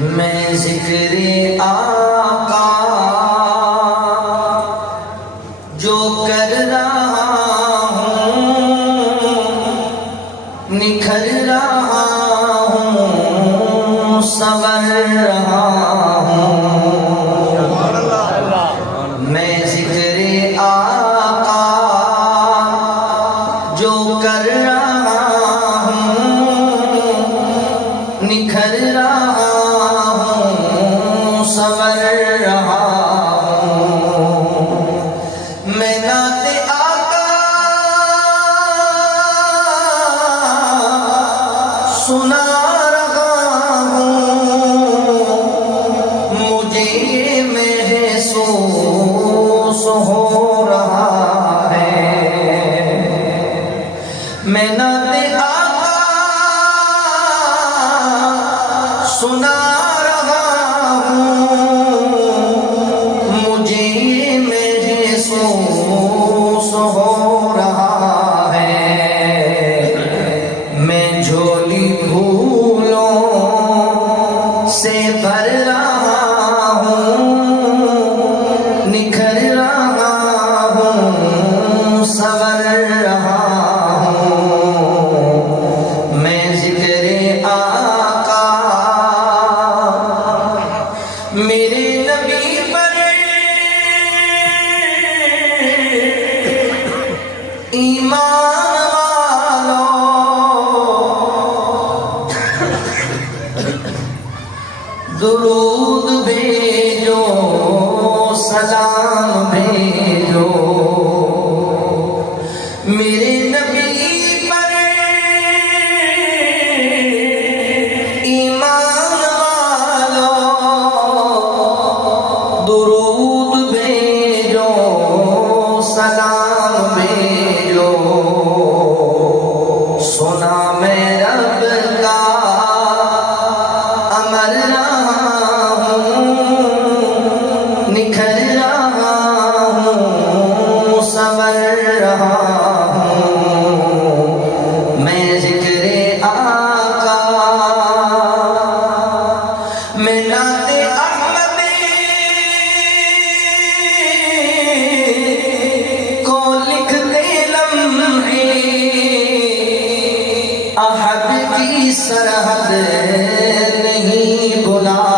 میں ذکر آقا جو کر رہا ہوں، نکھر رہا ہوں، سنور رہا ہوں۔ میں ذکر آقا جو کر رہا ہوں، نکھر رہا ہوں، سنور رہا ہوں۔ میں نعت آقا سنا رہا ہوں، مجھے یہ محسوس ہو رہا ہے۔ میں نعت آقا سنا رہا ہوں، مجھے یہ محسوس ہو رہا ہے۔ میں جھولی پھولوں سے بھر رہا ہوں، نکھر رہا ہوں، سنور رہا ہوں۔ میں ذکر آقا میرے نبی پر ایمان والو درود بھیجو، سلام بھیجو۔ میرے نبی پر ایمان والو درود بھیجو، سلام بھیجو۔ سنا میں رب کا امر رہا ہوں، نکھر رہا ہوں، سنور رہا ہوں۔ میں ذکر آقا میں نعت احمد کو لکھتے لمحے احد کی سرحد نہیں بھلا